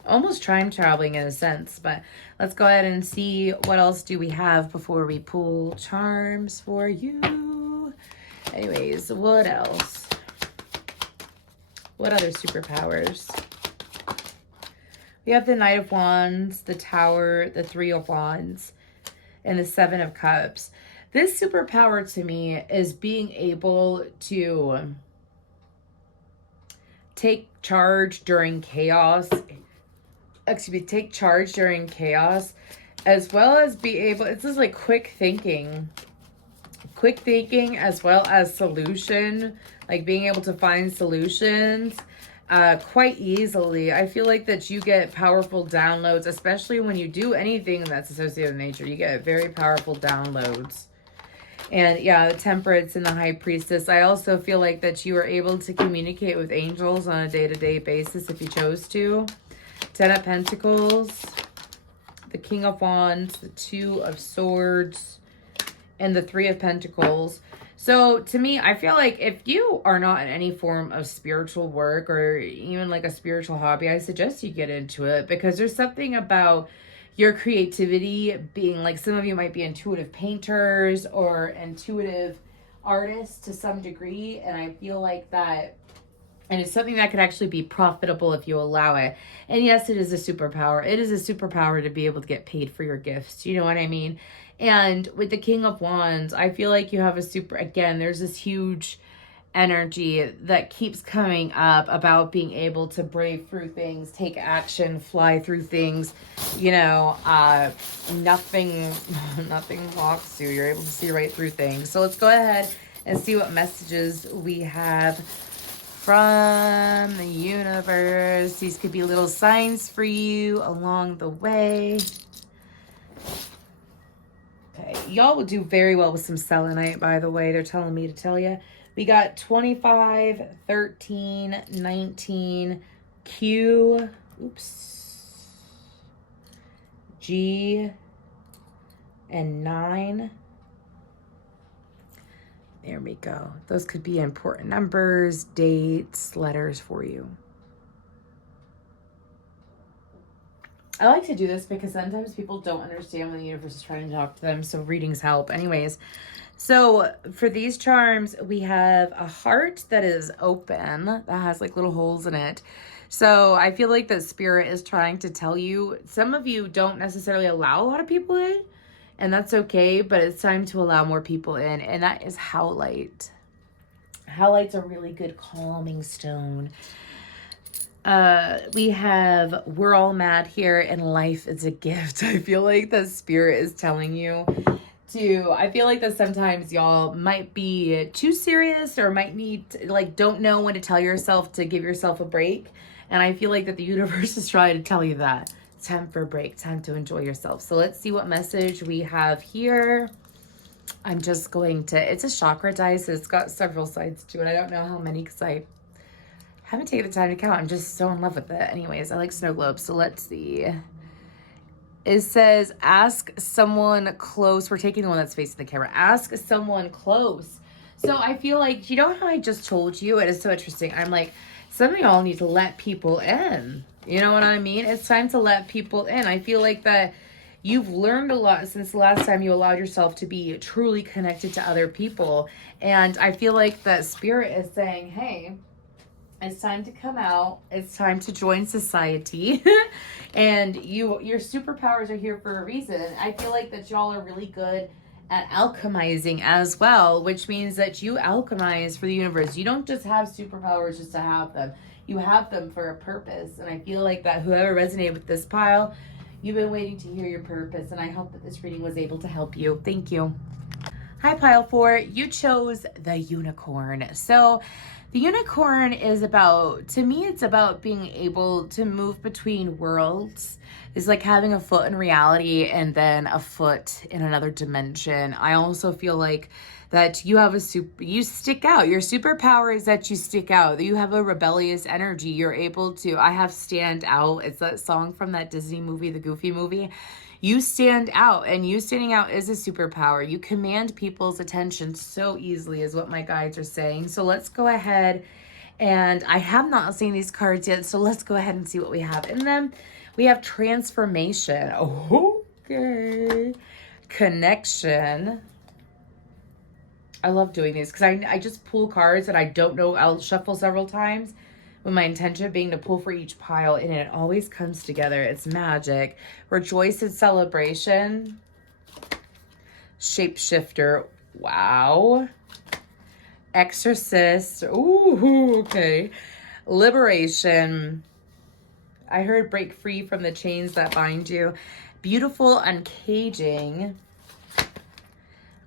almost time traveling in a sense. But let's go ahead and see what else do we have before we pull charms for you. Anyways, what else? What other superpowers? We have the Knight of Wands, the Tower, the Three of Wands, and the Seven of Cups. This superpower to me is being able to take charge during chaos. Take charge during chaos, as well as be able, it's just like quick thinking as well as solution, like being able to find solutions quite easily. I feel like that you get powerful downloads, especially when you do anything that's associated with nature. You get very powerful downloads. And yeah, the Temperance and the High Priestess. I also feel like that you are able to communicate with angels on a day-to-day basis if you chose to. Ten of Pentacles, the King of Wands, the Two of Swords, and the Three of Pentacles. So to me, I feel like if you are not in any form of spiritual work or even like a spiritual hobby, I suggest you get into it, because there's something about your creativity being like, some of you might be intuitive painters or intuitive artists to some degree. And I feel like that, and it's something that could actually be profitable if you allow it. And yes, it is a superpower. It is a superpower to be able to get paid for your gifts. You know what I mean? And with the King of Wands, I feel like you have again, there's this huge energy that keeps coming up about being able to brave through things, take action, fly through things. You know, nothing blocks you. You're able to see right through things. So let's go ahead and see what messages we have from the universe. These could be little signs for you along the way. Okay, y'all will do very well with some selenite, by the way. They're telling me to tell you. We got 25, 13, 19, Q, G, and 9. There we go. Those could be important numbers, dates, letters for you. I like to do this because sometimes people don't understand when the universe is trying to talk to them, so readings help. Anyways, so for these charms, we have a heart that is open, that has like little holes in it. So I feel like the spirit is trying to tell you, some of you don't necessarily allow a lot of people in, and that's okay, but it's time to allow more people in, and that is Howlite. Howlite's a really good calming stone. We have We're All Mad here and Life is a Gift. I feel like the spirit is telling you I feel like that sometimes y'all might be too serious or might need to, like, don't know when to tell yourself to give yourself a break. And I feel like that the universe is trying to tell you that. It's time for a break, time to enjoy yourself. So let's see what message we have here. I'm just going to, it's a chakra dice. It's got several sides to it. I don't know how many because I haven't taken the time to count. I'm just so in love with it. Anyways, I like snow globes. So let's see. It says, ask someone close. We're taking the one that's facing the camera. Ask someone close. So I feel like, you know how I just told you? It is so interesting. I'm like, some of y'all need to let people in. You know what I mean? It's time to let people in. I feel like that you've learned a lot since the last time you allowed yourself to be truly connected to other people. And I feel like that spirit is saying, hey, it's time to come out. It's time to join society. And your superpowers are here for a reason. I feel like that y'all are really good at alchemizing as well, which means that you alchemize for the universe. You don't just have superpowers just to have them. You have them for a purpose. And I feel like that whoever resonated with this pile, you've been waiting to hear your purpose. And I hope that this reading was able to help you. Thank you. Hi, pile 4. You chose the unicorn. So the unicorn is about, to me, it's about being able to move between worlds. It's like having a foot in reality and then a foot in another dimension. I also feel like that you have you stick out. Your superpower is that you stick out. You have a rebellious energy. You're able to, I have stand out. It's that song from that Disney movie, the Goofy movie. You stand out, and you standing out is a superpower. You command people's attention so easily is what my guides are saying. So let's go ahead, and I have not seen these cards yet, so let's go ahead and see what we have in them. We have transformation. Okay. Connection. I love doing these because I just pull cards that I don't know. I'll shuffle several times with my intention being to pull for each pile, and it always comes together. It's magic. Rejoice and celebration. Shapeshifter. Wow. Exorcist. Ooh, okay. Liberation. I heard break free from the chains that bind you. Beautiful uncaging.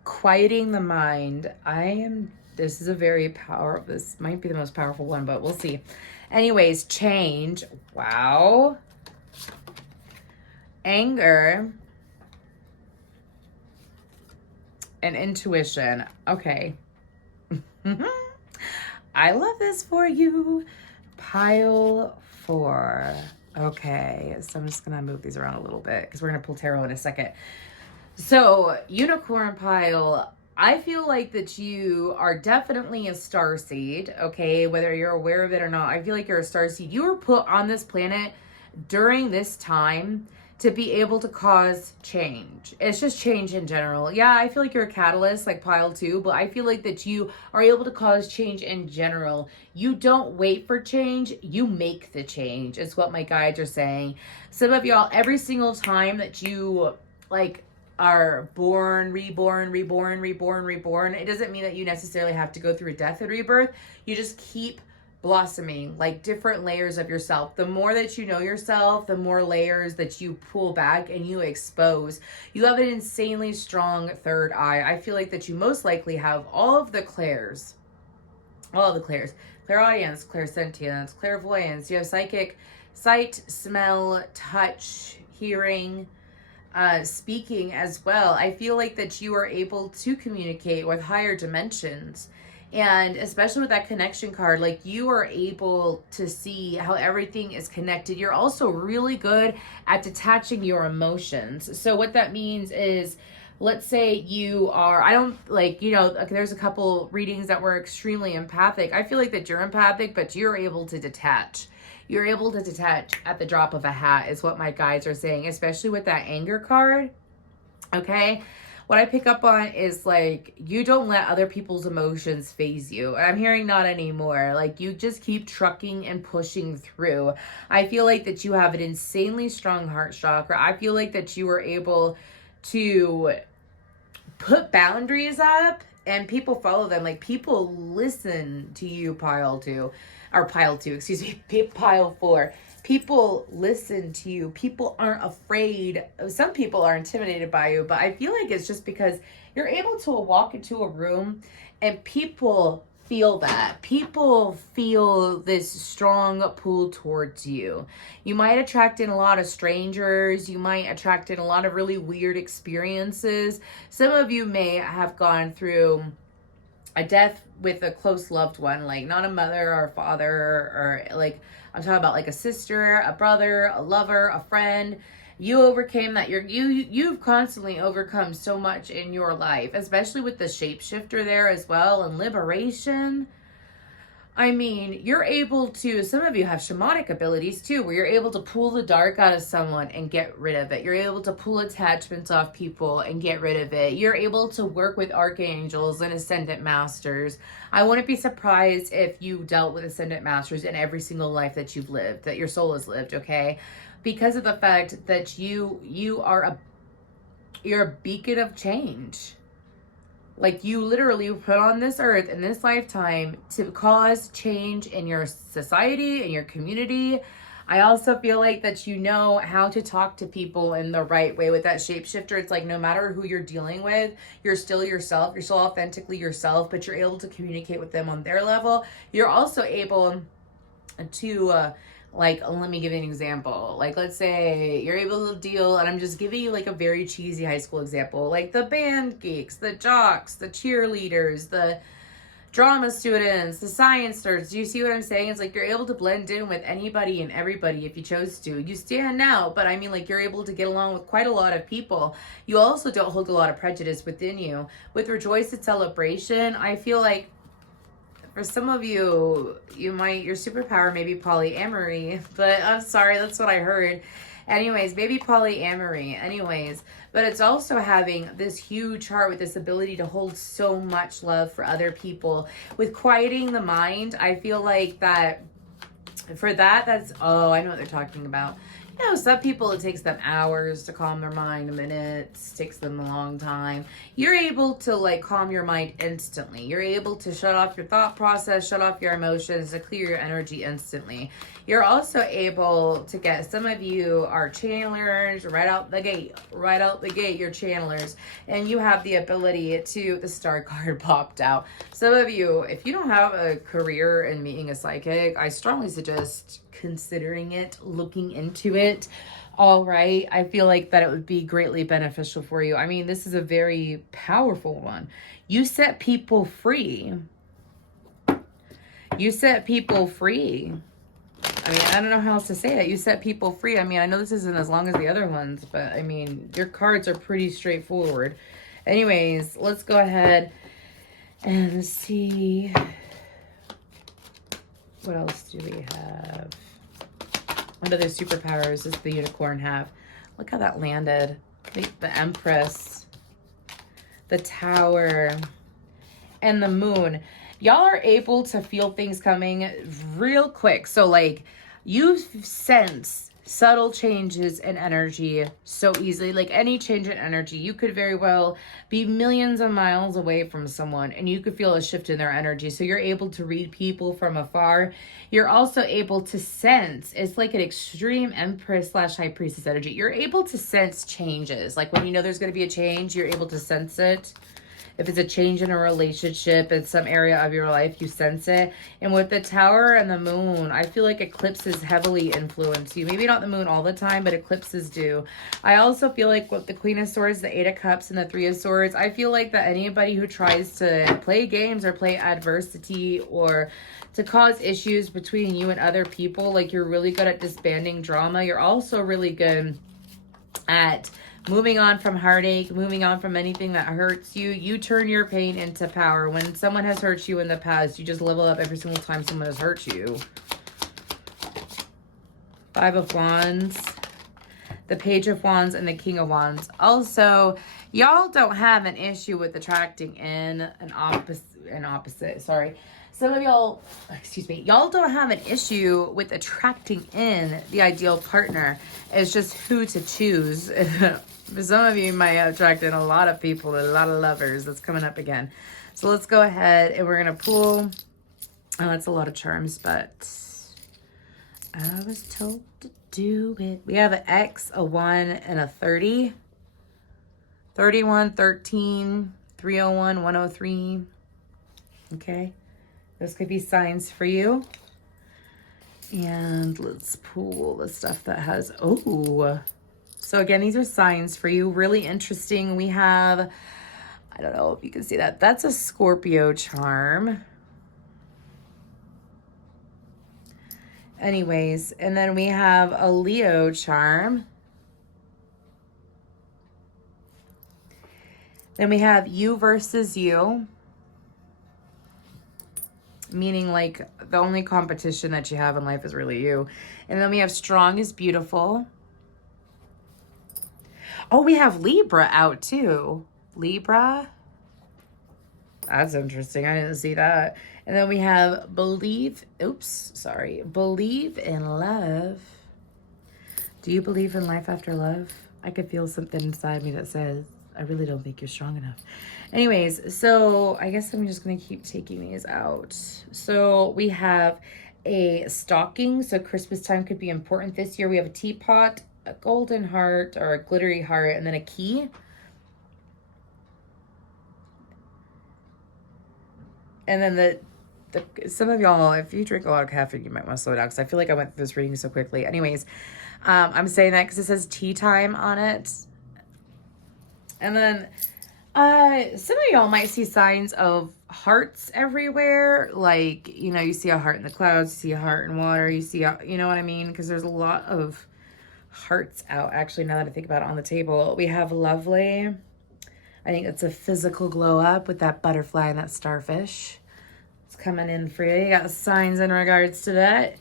Quieting the mind. This is a very powerful, this might be the most powerful one, but we'll see. Anyways, change. Wow. Anger. And intuition. Okay. I love this for you. Pile 4. Okay, so I'm just going to move these around a little bit because we're going to pull tarot in a second. So, unicorn pile, I feel like that you are definitely a starseed, okay? Whether you're aware of it or not, I feel like you're a starseed. You were put on this planet during this time to be able to cause change. It's just change in general. Yeah, I feel like you're a catalyst, like pile 2, but I feel like that you are able to cause change in general. You don't wait for change, you make the change, is what my guides are saying. Some of y'all, every single time that you, like, are born, reborn, it doesn't mean that you necessarily have to go through a death and rebirth. You just keep blossoming, like different layers of yourself. The more that you know yourself, the more layers that you pull back and you expose. You have an insanely strong third eye. I feel like that you most likely have all of the clairs. Clairaudience, clairsentience, clairvoyance. You have psychic, sight, smell, touch, hearing, speaking as well. I feel like that you are able to communicate with higher dimensions, and especially with that connection card, like you are able to see how everything is connected. You're also really good at detaching your emotions. So what that means is, let's say you are, I don't like, you know, there's a couple readings that were extremely empathic. I feel like that you're empathic, but you're able to detach. You're able to detach at the drop of a hat is what my guides are saying, especially with that anger card. Okay. What I pick up on is like, you don't let other people's emotions phase you. I'm hearing not anymore. Like you just keep trucking and pushing through. I feel like that you have an insanely strong heart chakra. I feel like that you are able to put boundaries up and people follow them. Like, people listen to you, pile two, excuse me, pile four. People listen to you. People aren't afraid. Some people are intimidated by you, but I feel like it's just because you're able to walk into a room and people feel that. People feel this strong pull towards you. You might attract in a lot of strangers. You might attract in a lot of really weird experiences. Some of you may have gone through a death with a close loved one, like not a mother or a father, or like, I'm talking about like a sister, a brother, a lover, a friend. You overcame that. You've constantly overcome so much in your life, especially with the shapeshifter there as well, and liberation. I mean, you're able to, some of you have shamanic abilities too, where you're able to pull the dark out of someone and get rid of it. You're able to pull attachments off people and get rid of it. You're able to work with archangels and ascendant masters. I wouldn't be surprised if you dealt with ascendant masters in every single life that you've lived, that your soul has lived, okay? Because of the fact that you're a beacon of change. Like, you literally put on this earth in this lifetime to cause change in your society, in your community. I also feel like that you know how to talk to people in the right way with that shapeshifter. It's like, no matter who you're dealing with, you're still yourself. You're still authentically yourself, but you're able to communicate with them on their level. You're also able to like, let me give you an example. Like, let's say you're able to deal, and I'm just giving you like a very cheesy high school example, like the band geeks, the jocks, the cheerleaders, the drama students, the science nerds. Do you see what I'm saying? It's like you're able to blend in with anybody and everybody if you chose to. You stand out, but I mean, like, you're able to get along with quite a lot of people. You also don't hold a lot of prejudice within you. With Rejoice and Celebration, I feel like for some of you, your superpower may be polyamory, but I'm sorry, that's what I heard. Anyways, maybe polyamory. Anyways, but it's also having this huge heart with this ability to hold so much love for other people. With quieting the mind, I feel like that for that's, oh, I know what they're talking about. You know, some people, it takes them hours to calm their mind, minutes, takes them a long time. You're able to like calm your mind instantly. You're able to shut off your thought process, shut off your emotions, to clear your energy instantly. You're also able to get, some of you are channelers right out the gate, you're channelers. And you have the ability to, the star card popped out. Some of you, if you don't have a career in being a psychic, I strongly suggest considering it, looking into it. All right. I feel like that it would be greatly beneficial for you. I mean, this is a very powerful one. You set people free. You set people free. I mean, I don't know how else to say it. You set people free. I mean, I know this isn't as long as the other ones, but I mean, your cards are pretty straightforward. Anyways, let's go ahead and see. What else do we have? What other superpowers does the unicorn have? Look how that landed. The Empress, the Tower, and the Moon. Y'all are able to feel things coming real quick. So like, you sense subtle changes in energy so easily. Like, any change in energy, you could very well be millions of miles away from someone and you could feel a shift in their energy. So you're able to read people from afar. You're also able to sense, it's like an extreme Empress / High Priestess energy. You're able to sense changes. Like, when you know there's going to be a change, you're able to sense it. If it's a change in a relationship in some area of your life, you sense it. And with the Tower and the Moon, I feel like eclipses heavily influence you. Maybe not the Moon all the time, but eclipses do. I also feel like with the Queen of Swords, the Eight of Cups, and the Three of Swords, I feel like that anybody who tries to play games or play adversity or to cause issues between you and other people, like, you're really good at disbanding drama. You're also really good at moving on from heartache, moving on from anything that hurts you. You turn your pain into power. When someone has hurt you in the past, you just level up every single time someone has hurt you. Five of Wands, the Page of Wands, and the King of Wands. Also, y'all don't have an issue with attracting in an opposite. Some of y'all, y'all don't have an issue with attracting in the ideal partner. It's just who to choose. For some of you might have attracted a lot of people, a lot of lovers. That's coming up again. So let's go ahead and we're going to pull. Oh, that's a lot of charms, but I was told to do it. We have an X, a 1, and a 30. 31, 13, 301, 103. Okay. Those could be signs for you. And let's pull the stuff that has, oh. So again, these are signs for you. Really interesting. We have, I don't know if you can see that. That's a Scorpio charm. Anyways, and then we have a Leo charm. Then we have you versus you. Meaning like the only competition that you have in life is really you. And then we have strong is beautiful. Oh, we have Libra out too. Libra. That's interesting. I didn't see that. And then we have believe in love. Do you believe in life after love? I could feel something inside me that says, I really don't think you're strong enough. Anyways, so I guess I'm just going to keep taking these out. So we have a stocking. So Christmas time could be important this year. We have a teapot, a golden heart or a glittery heart, and then a key. And then some of y'all, if you drink a lot of caffeine, you might want to slow down because I feel like I went through this reading so quickly. Anyways, I'm saying that because it says tea time on it. And then some of y'all might see signs of hearts everywhere. Like, you know, you see a heart in the clouds, you see a heart in water, you see, you know what I mean? Because there's a lot of hearts out. Actually, now that I think about it on the table, we have lovely. I think it's a physical glow up with that butterfly and that starfish. It's coming in for you. You got signs in regards to that.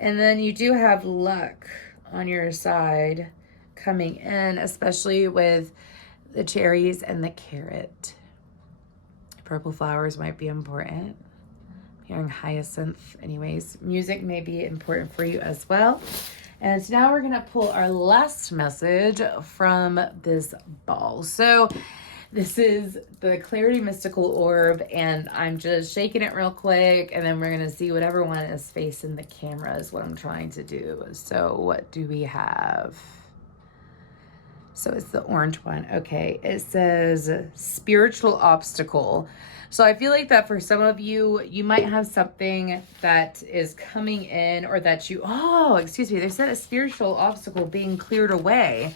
And then you do have luck on your side coming in, especially with the cherries and the carrot. Purple flowers might be important. I'm hearing hyacinth. Anyways, music may be important for you as well. And now we're going to pull our last message from this ball. So this is the Clarity Mystical Orb, and I'm just shaking it real quick, and then we're going to see whatever one is facing the camera is what I'm trying to do. So what do we have? So it's the orange one. Okay, it says spiritual obstacle. So I feel like that for some of you, you might have something that is coming in or that you, they said a spiritual obstacle being cleared away.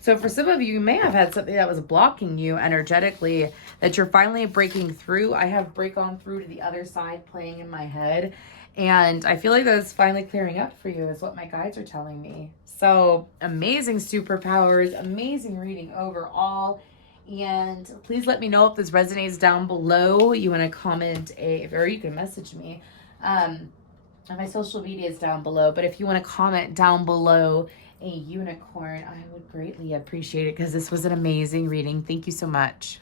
So for some of you, you may have had something that was blocking you energetically that you're finally breaking through. I have break on through to the other side playing in my head. And I feel like that's finally clearing up for you is what my guides are telling me. So amazing superpowers, amazing reading overall. And please let me know if this resonates down below. You want to comment or you can message me. My social media is down below. But if you want to comment down below a unicorn, I would greatly appreciate it because this was an amazing reading. Thank you so much.